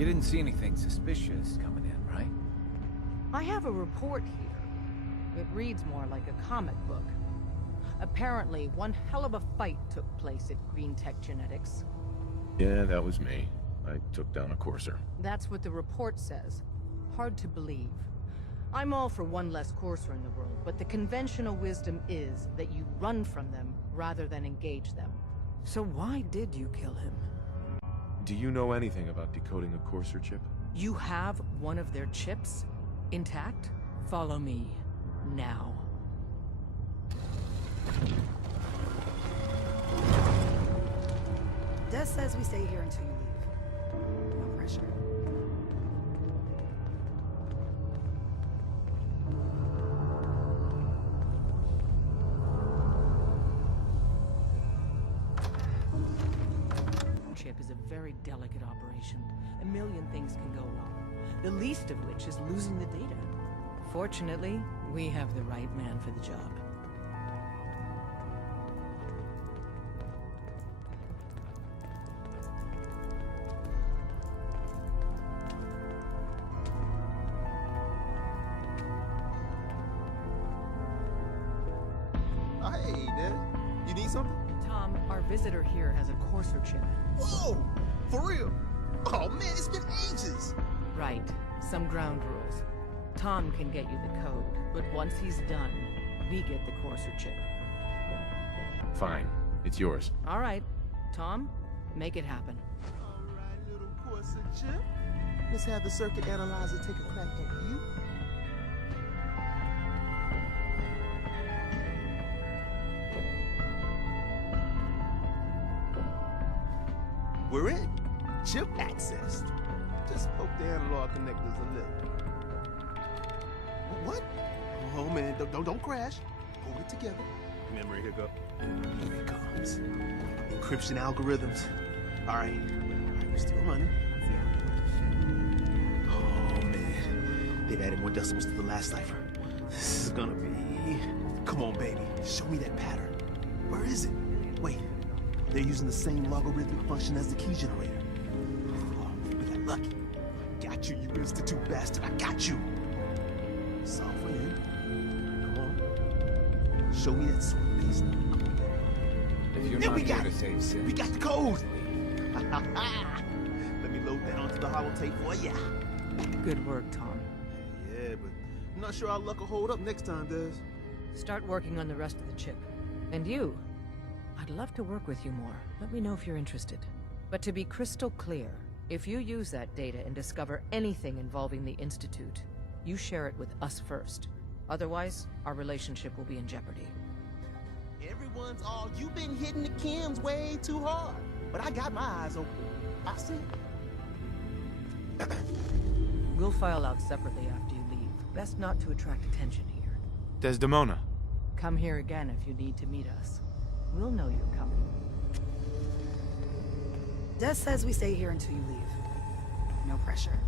You didn't see anything suspicious coming in, right? I have a report here. It reads more like a comic book. Apparently, one hell of a fight took place at Green Tech Genetics. Yeah, that was me. I took down a courser. That's what the report says. Hard to believe. I'm all for one less courser in the world, but the conventional wisdom is that you run from them rather than engage them. So why did you kill him? Do you know anything about decoding a courser chip? You have one of their chips intact? Follow me now. Des says we stay here until you leave. No pressure. Chip is a very delicate operation. A million things can go wrong, the least of which is losing the data. Fortunately, we have the right man for the job. Hey, Dad. You need something? Tom, our visitor here has a courser chip. Whoa! For real? Oh man, it's been ages! Right. Some ground rules. Tom can get you the code, but once he's done, we get the courser chip. Fine. It's yours. All right. Tom, make it happen. Alright, little Corsa chip. Let's have the circuit analyzer take a crack at you. We're in. Chip accessed. Just poke the analog connectors a little. What? Oh man, don't crash. Hold it together. Memory hiccup. Here it comes. Encryption algorithms. Alright, we're still running. Oh man, they've added more decimals to the last cipher. This is gonna be... Come on, baby. Show me that pattern. Where is it? Wait. They're using the same logarithmic function as the key generator. Oh, we got lucky. Got you, you institute bastard. I got you. Solve for you. Come on. Show me that sort of piece. If you're Then not we here got to it. save Sid, We got the code. Let me load that onto the holotape for ya. Good work, Tom. Yeah, but I'm not sure our luck will hold up next time, Des. Start working on the rest of the chip. And you? I'd love to work with you more. Let me know if you're interested. But to be crystal clear, if you use that data and discover anything involving the Institute, you share it with us first. Otherwise, our relationship will be in jeopardy. Everyone's all, you've been hitting the chems way too hard. But I got my eyes open. I see. We'll file out separately after you leave. Best not to attract attention here. Desdemona. Come here again if you need to meet us. We'll know you're coming. Des says we stay here until you leave. No pressure.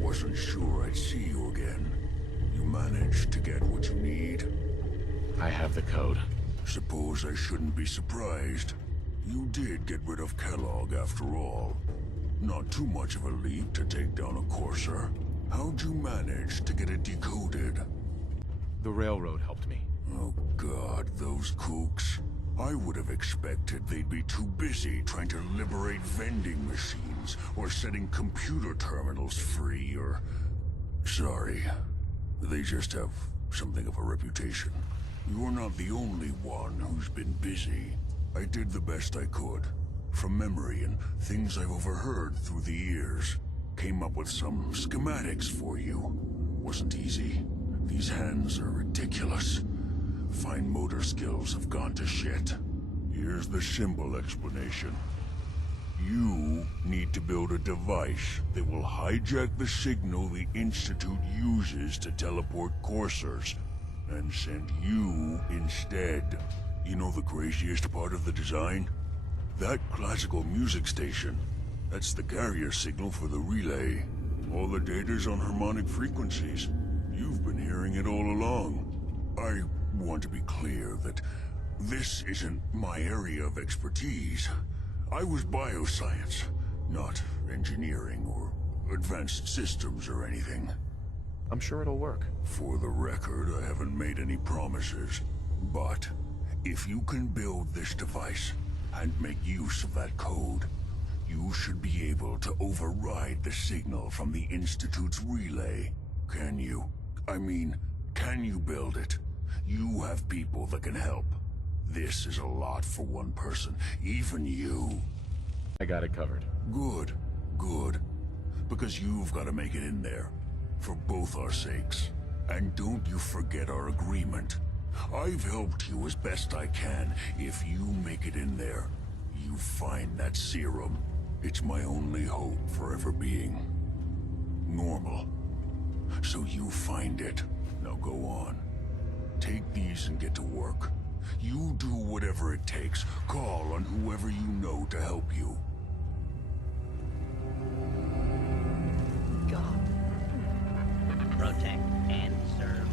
Wasn't sure I'd see you again. You managed to get what you need. I have the code. Suppose I shouldn't be surprised. You did get rid of Kellogg after all. Not too much of a leap to take down a courser. How'd you manage to get it decoded? The railroad helped me. Oh God, those kooks. I would have expected they'd be too busy trying to liberate vending machines or setting computer terminals free or... Sorry. They just have something of a reputation. You're not the only one who's been busy. I did the best I could. From memory and things I've overheard through the years. Came up with some schematics for you. Wasn't easy. These hands are ridiculous. Fine motor skills have gone to shit. Here's the simple explanation. You need to build a device that will hijack the signal the Institute uses to teleport coursers, and send you instead. You know the craziest part of the design? That classical music station. That's the carrier signal for the relay. All the data's on harmonic frequencies. You've been hearing it all along. I want to be clear that this isn't my area of expertise. I was bioscience, not engineering or advanced systems or anything. I'm sure it'll work. For the record, I haven't made any promises. But if you can build this device and make use of that code, you should be able to override the signal from the Institute's relay. Can you? I mean, can you build it? You have people that can help. This is a lot for one person, even you. I got it covered. Good, good. Because you've got to make it in there. For both our sakes. And don't you forget our agreement. I've helped you as best I can. If you make it in there, you find that serum. It's my only hope for ever being normal. So you find it. Now go on. Take these and get to work. You do whatever it takes. Call on whoever you know to help you. God. Protect and serve.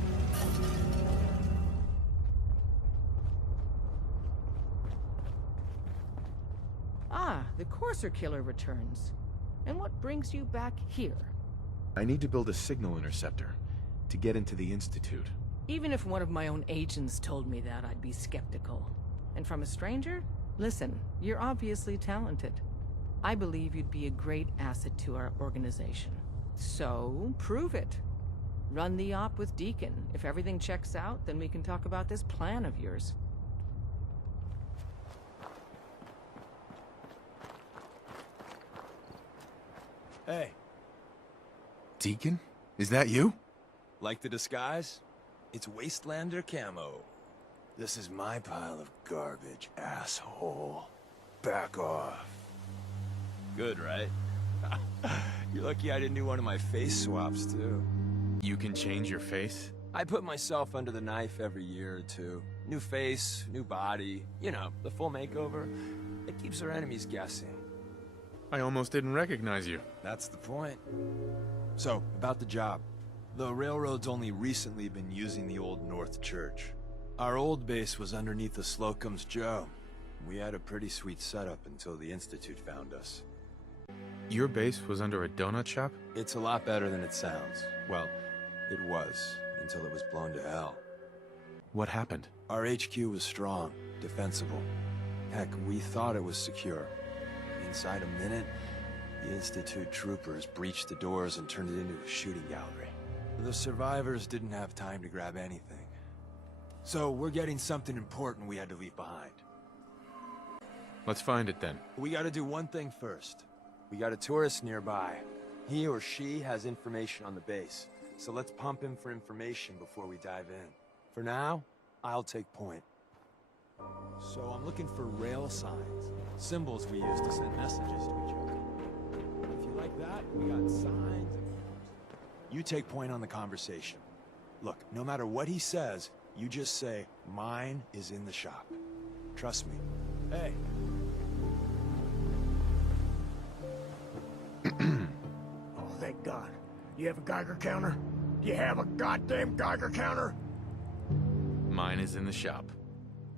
Ah, the Courser Killer returns. And what brings you back here? I need to build a signal interceptor to get into the Institute. Even if one of my own agents told me that, I'd be skeptical. And from a stranger? Listen, you're obviously talented. I believe you'd be a great asset to our organization. So, prove it. Run the op with Deacon. If everything checks out, then we can talk about this plan of yours. Hey, Deacon? Is that you? like the disguise? It's Wastelander camo. This is my pile of garbage, asshole. Back off. Good, right? You're lucky I didn't do one of my face swaps, too. You can change your face? I put myself under the knife every year or two. New face, new body, you know, the full makeover. It keeps our enemies guessing. I almost didn't recognize you. That's the point. So, about the job. The railroad's only recently been using the old North Church. Our old base was underneath the Slocum's Joe. We had a pretty sweet setup until the Institute found us. Your base was under a donut shop? It's a lot better than it sounds. Well, it was, until it was blown to hell. What happened? Our HQ was strong, defensible. Heck, we thought it was secure. Inside a minute, the Institute troopers breached the doors and turned it into a shooting gallery. The survivors didn't have time to grab anything. So we're getting something important we had to leave behind. Let's find it then. We gotta do one thing first. We got a tourist nearby. He or she has information on the base. So let's pump him for information before we dive in. For now, I'll take point. So I'm looking for rail signs. Symbols we use to send messages to each other. If you like that, we got signs. You take point on the conversation. Look, no matter what he says, you just say, "Mine is in the shop." Trust me. Hey. Oh, thank God. You have a Geiger counter? You have a goddamn Geiger counter? Mine is in the shop.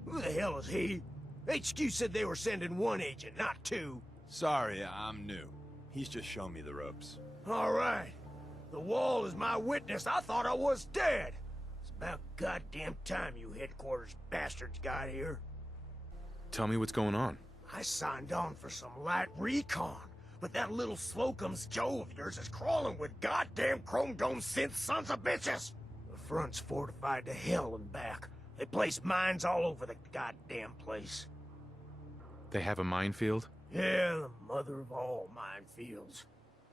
Who the hell is he? HQ said they were sending one agent, not two. Sorry, I'm new. He's just shown me the ropes. All right. The wall is my witness. I thought I was dead. It's about goddamn time you headquarters bastards got here. Tell me what's going on. I signed on for some light recon, but that little Slocum's Joe of yours is crawling with goddamn chrome dome synth sons of bitches. The front's fortified to hell and back. They place mines all over the goddamn place. They have a minefield? Yeah, the mother of all minefields.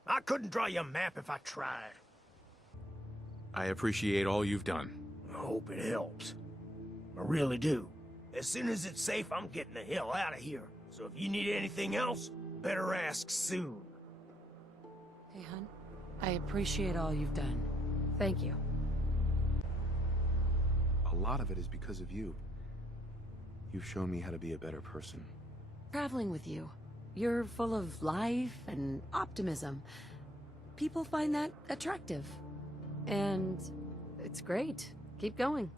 I couldn't draw you a map if I tried. I appreciate all you've done. I hope it helps. I really do. As soon as it's safe, I'm getting the hell out of here. So if you need anything else, better ask soon. Hey, hun. I appreciate all you've done. Thank you. A lot of it is because of you. You've shown me how to be a better person. Traveling with you. You're full of life and optimism. people find that attractive. And it's great. Keep going.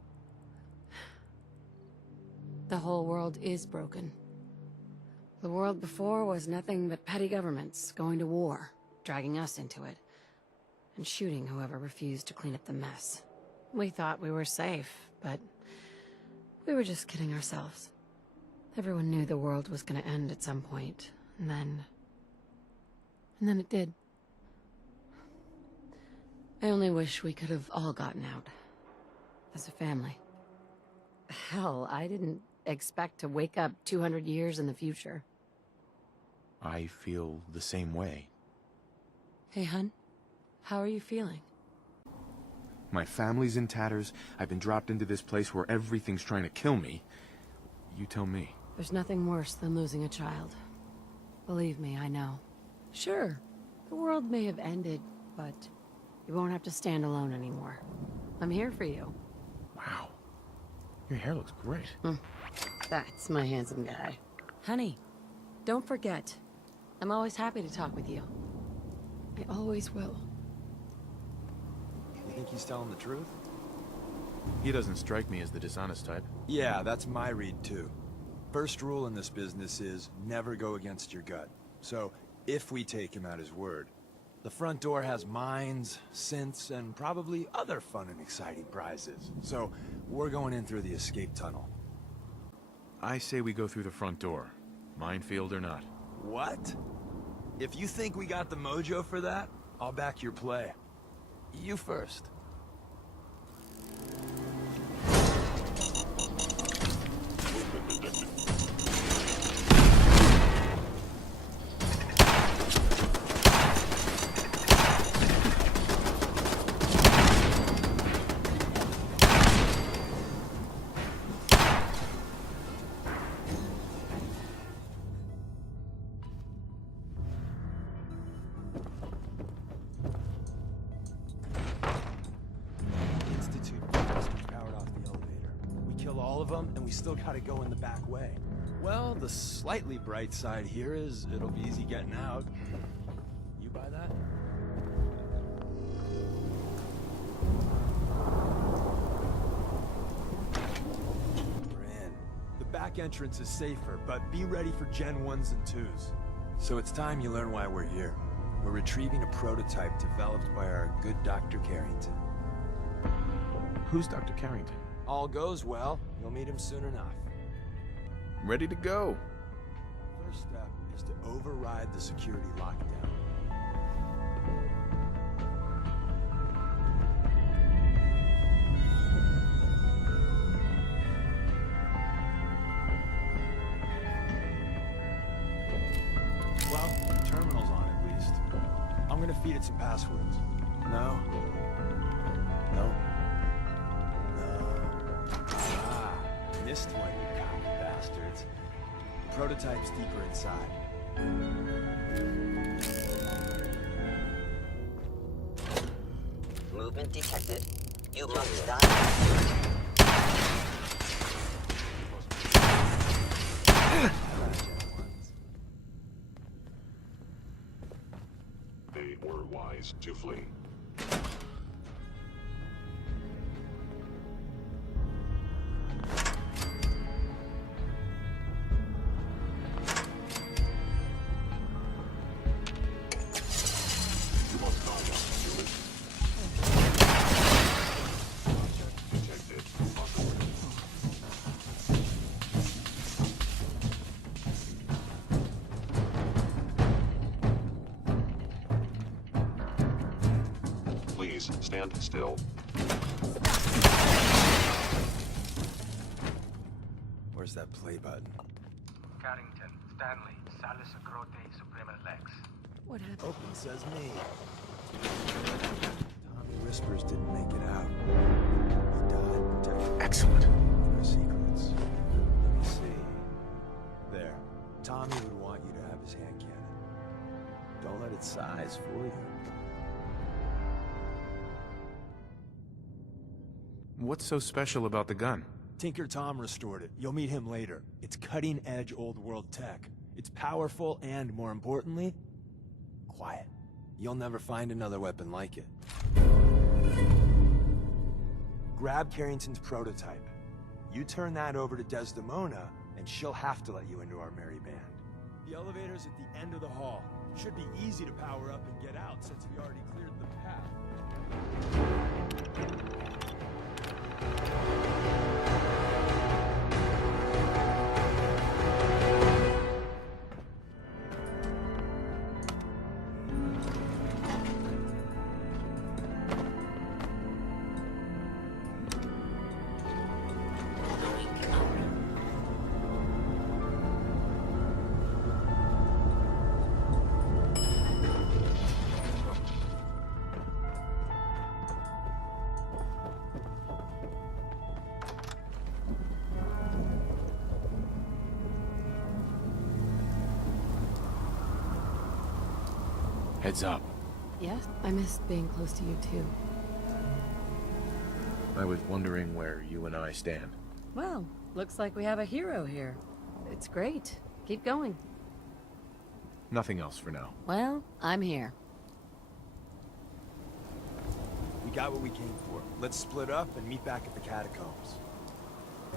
The whole world is broken. The world before was nothing but petty governments going to war, dragging us into it, and shooting whoever refused to clean up the mess. We thought we were safe, but we were just kidding ourselves. Everyone knew the world was going to end at some point, and then it did. I only wish we could have all gotten out. As a family. Hell, I didn't expect to wake up 200 years in the future. I feel the same way. Hey, hun. How are you feeling? My family's in tatters. I've been dropped into this place where everything's trying to kill me. You tell me. There's nothing worse than losing a child. Believe me, I know. Sure, the world may have ended, but you won't have to stand alone anymore. I'm here for you. Wow. Your hair looks great. That's my handsome guy. Honey, don't forget. I'm always happy to talk with you. I always will. You think he's telling the truth? He doesn't strike me as the dishonest type. Yeah, that's my read too. First rule in this business is never go against your gut. So, if we take him at his word, the front door has mines, synths, and probably other fun and exciting prizes. So, we're going in through the escape tunnel. I say we go through the front door, minefield or not. What? If you think we got the mojo for that, I'll back your play. You first. And we still gotta go in the back way. Well, the slightly bright side here is it'll be easy getting out. You buy that? We're in. The back entrance is safer, but be ready for Gen 1s and 2s. So it's time you learn why we're here. We're retrieving a prototype developed by our good Dr. Carrington. Who's Dr. Carrington? All goes well, you'll meet him soon enough. Ready to go. First step is to override the security lockdown. Well, the terminal's on at least. I'm gonna feed it some passwords. No? No? Missed one, you cocky bastards. The prototype's deeper inside. Movement detected. You must die. They were wise to flee. Stand still. Where's that play button? Carrington, Stanley, Salis Acrote, Suprema Lex. What happened? Open says me. Tommy Whispers didn't make it out. He died protecting Excellent. our secrets. Let me see. There. Tommy would want you to have his hand cannon. Don't let its size fool you. What's so special about the gun? Tinker Tom restored it. You'll meet him later. It's cutting-edge old-world tech. It's powerful and, more importantly, quiet. You'll never find another weapon like it. Grab Carrington's prototype. You turn that over to Desdemona, and she'll have to let you into our merry band. The elevator's at the end of the hall. Should be easy to power up and get out since we already cleared the path. Heads up. Yes, I missed being close to you too. I was wondering where you and I stand. Well, looks like we have a hero here. It's great. Keep going. Nothing else for now. Well, I'm here. We got what we came for. Let's split up and meet back at the catacombs.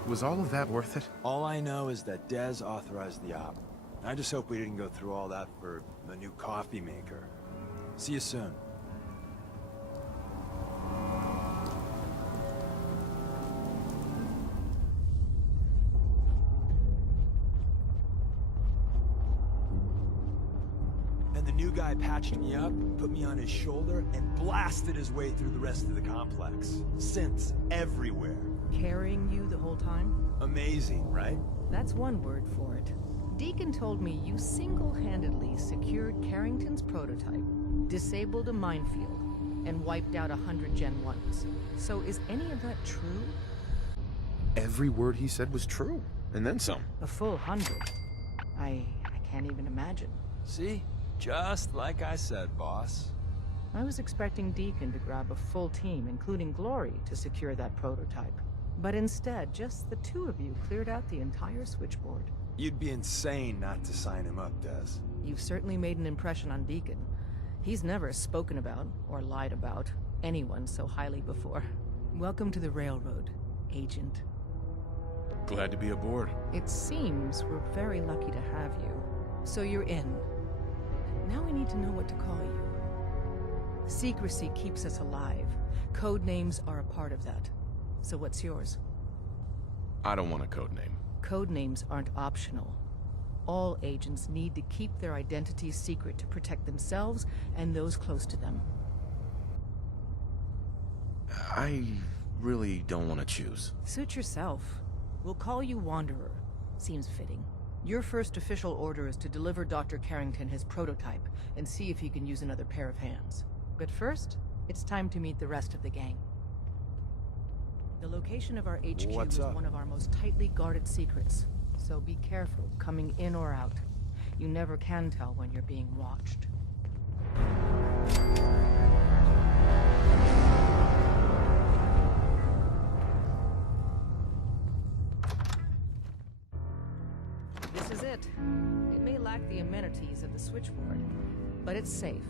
Was all of that worth it? All I know is that Dez authorized the op. I just hope we didn't go through all that for a new coffee maker. See you soon. And the new guy patched me up, put me on his shoulder, and blasted his way through the rest of the complex. Synths everywhere. Carrying you the whole time? Amazing, right? That's one word for it. Deacon told me you single-handedly secured Carrington's prototype, disabled a minefield, and wiped out 100 Gen 1s. So is any of that true? Every word he said was true, and then some. A full 100? I can't even imagine. See? Just like I said, boss. I was expecting Deacon to grab a full team, including Glory, to secure that prototype. But instead, just the two of you cleared out the entire switchboard. You'd be insane not to sign him up, Dez. You've certainly made an impression on Deacon. He's never spoken about, or lied about, anyone so highly before. Welcome to the Railroad, Agent. Glad to be aboard. It seems we're very lucky to have you. So you're in. Now we need to know what to call you. Secrecy keeps us alive. Code names are a part of that. So what's yours? I don't want a code name. Code names aren't optional. All agents need to keep their identities secret to protect themselves and those close to them. I really don't want to choose. Suit yourself. We'll call you Wanderer. Seems fitting. Your first official order is to deliver Dr. Carrington his prototype and see if he can use another pair of hands. But first, it's time to meet the rest of the gang. The location of our HQ is one of our most tightly guarded secrets, so be careful coming in or out. You never can tell when you're being watched. This is it. It may lack the amenities of the switchboard, but it's safe,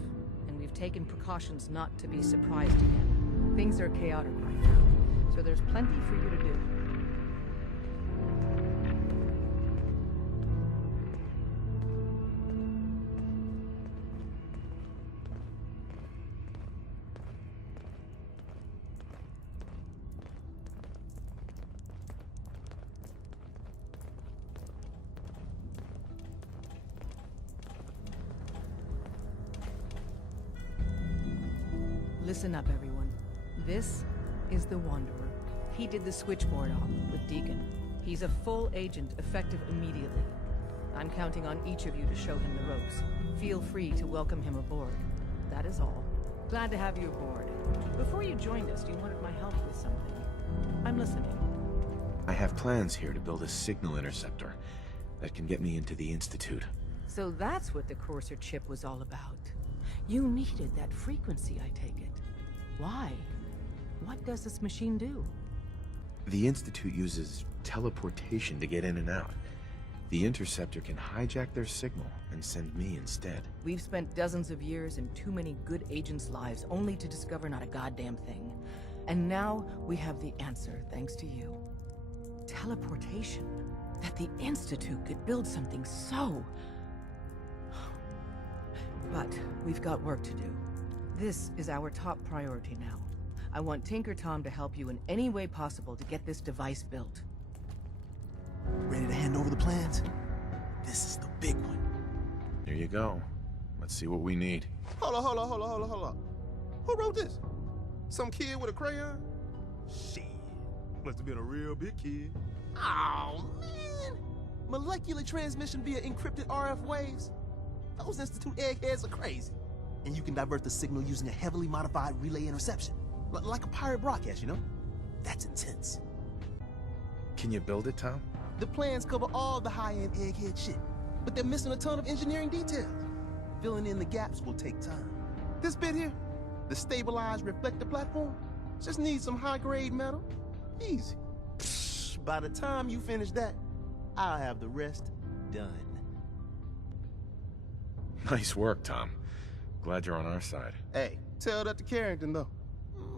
and we've taken precautions not to be surprised again. Things are chaotic right now, so there's plenty for you to do. Listen up, everyone. This is the Wanderer. He did the switchboard op with Deacon. He's a full agent, effective immediately. I'm counting on each of you to show him the ropes. Feel free to welcome him aboard. That is all. Glad to have you aboard. Before you joined us, you wanted my help with something. I'm listening. I have plans here to build a signal interceptor that can get me into the Institute. So that's what the Courser chip was all about. You needed that frequency, I take it. Why? What does this machine do? The Institute uses teleportation to get in and out. The Interceptor can hijack their signal and send me instead. We've spent dozens of years and too many good agents' lives only to discover not a goddamn thing. And now we have the answer, thanks to you. Teleportation. That the Institute could build something so... But we've got work to do. This is our top priority now. I want Tinker Tom to help you in any way possible to get this device built. Ready to hand over the plans? This is the big one. Here you go. Let's see what we need. Hold on. Who wrote this? Some kid with a crayon? Shit. Must have been a real big kid. Oh, man. Molecular transmission via encrypted RF waves? Those Institute eggheads are crazy. And you can divert the signal using a heavily modified relay interception. Like a pirate broadcast, you know? That's intense. Can you build it, Tom? The plans cover all the high-end egghead shit, but they're missing a ton of engineering details. Filling in the gaps will take time. This bit here, the stabilized reflector platform, just needs some high-grade metal. Easy. Psh, by the time you finish that, I'll have the rest done. Nice work, Tom. Glad you're on our side. Hey, tell that to Carrington, though.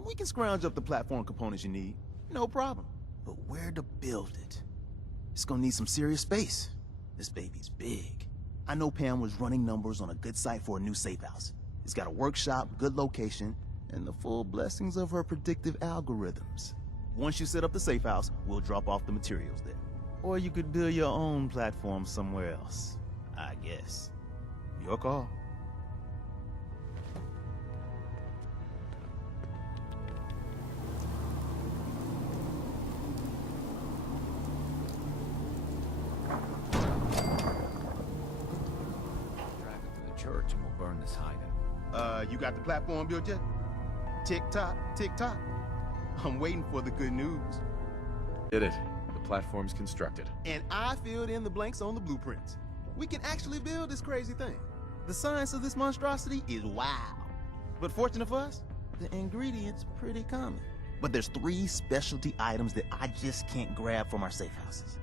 We can scrounge up the platform components you need. No problem. But where to build it? It's gonna need some serious space. This baby's big. I know Pam was running numbers on a good site for a new safe house. It's got a workshop, good location, and the full blessings of her predictive algorithms. Once you set up the safe house, we'll drop off the materials there. Or you could build your own platform somewhere else, I guess. Your call. Church and we'll burn this hideout. You got the platform built yet? Tick-tock, tick-tock. I'm waiting for the good news. Did it. The platform's constructed. And I filled in the blanks on the blueprints. We can actually build this crazy thing. The science of this monstrosity is wild. But fortunate for us, the ingredients pretty common. But there's 3 specialty items that I just can't grab from our safe houses.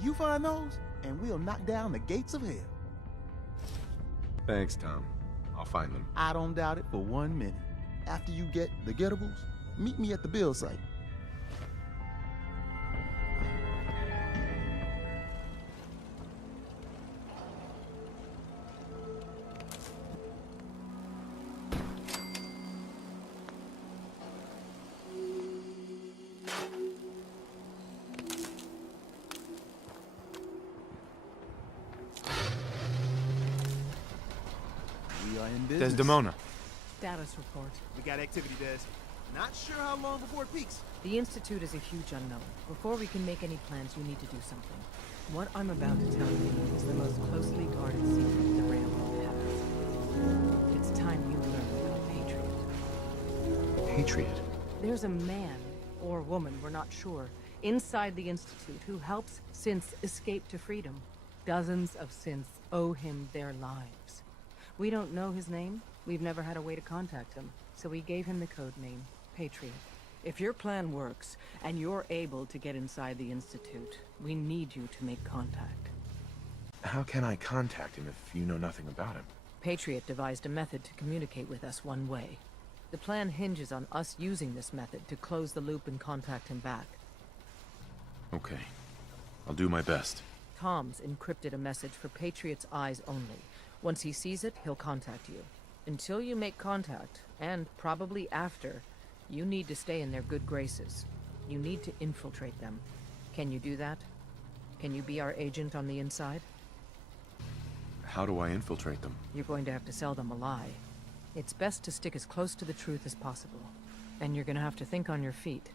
You find those, and we'll knock down the gates of hell. Thanks, Tom. I'll find them. I don't doubt it for 1 minute. After you get the gettables, meet me at the build site. Desdemona. Status report. We got activity, Des. Not sure how long before it peaks. The Institute is a huge unknown. Before we can make any plans, you need to do something. What I'm about to tell you is the most closely guarded secret the Railroad has. It's time you learn about Patriot. Patriot? There's a man, or woman, we're not sure, inside the Institute who helps synths escape to freedom. Dozens of synths owe him their lives. We don't know his name. We've never had a way to contact him, so we gave him the code name, Patriot. If your plan works, and you're able to get inside the Institute, we need you to make contact. How can I contact him if you know nothing about him? Patriot devised a method to communicate with us one way. The plan hinges on us using this method to close the loop and contact him back. Okay. I'll do my best. Tom's encrypted a message for Patriot's eyes only. Once he sees it, he'll contact you. Until you make contact, and probably after, you need to stay in their good graces. You need to infiltrate them. Can you do that? Can you be our agent on the inside? How do I infiltrate them? You're going to have to sell them a lie. It's best to stick as close to the truth as possible. And you're gonna have to think on your feet.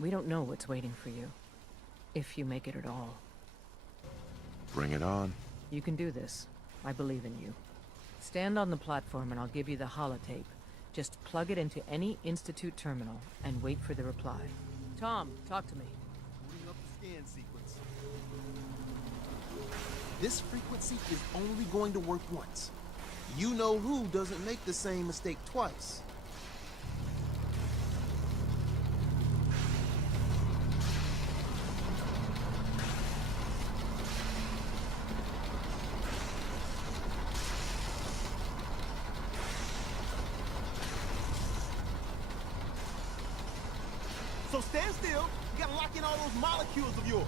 We don't know what's waiting for you. If you make it at all. Bring it on. You can do this. I believe in you. Stand on the platform and I'll give you the holotape. Just plug it into any Institute terminal and wait for the reply. Tom, talk to me. Booting up the scan sequence. This frequency is only going to work once. You know who doesn't make the same mistake twice. stand still. You gotta lock in all those molecules of yours.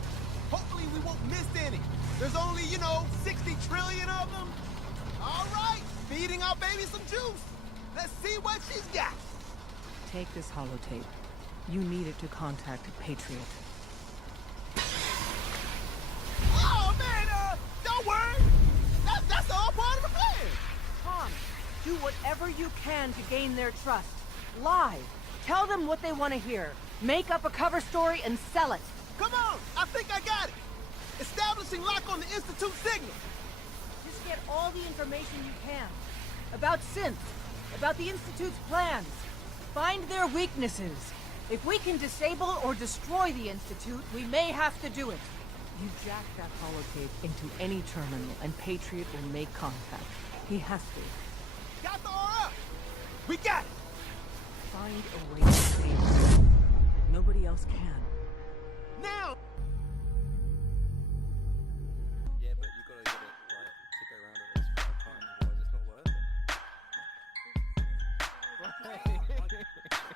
Hopefully we won't miss any. There's only, 60 trillion of them. All right, feeding our baby some juice. Let's see what she's got. Take this holotape. You need it to contact Patriot. Oh, man, don't worry. That's all part of the plan. Tom, do whatever you can to gain their trust. Lie. Tell them what they want to hear. Make up a cover story and sell it. Come on, I think I got it. Establishing lock on the Institute signal. Just get all the information you can. About synths. About the Institute's plans. Find their weaknesses. If we can disable or destroy the Institute, we may have to do it. You jack that holotape into any terminal, and Patriot will make contact. He has to. Got the aura! We got it! Find a way to save him. Nobody else can. Now! Yeah, but you gotta get it right to go around it as 5 times, otherwise it's not worth it.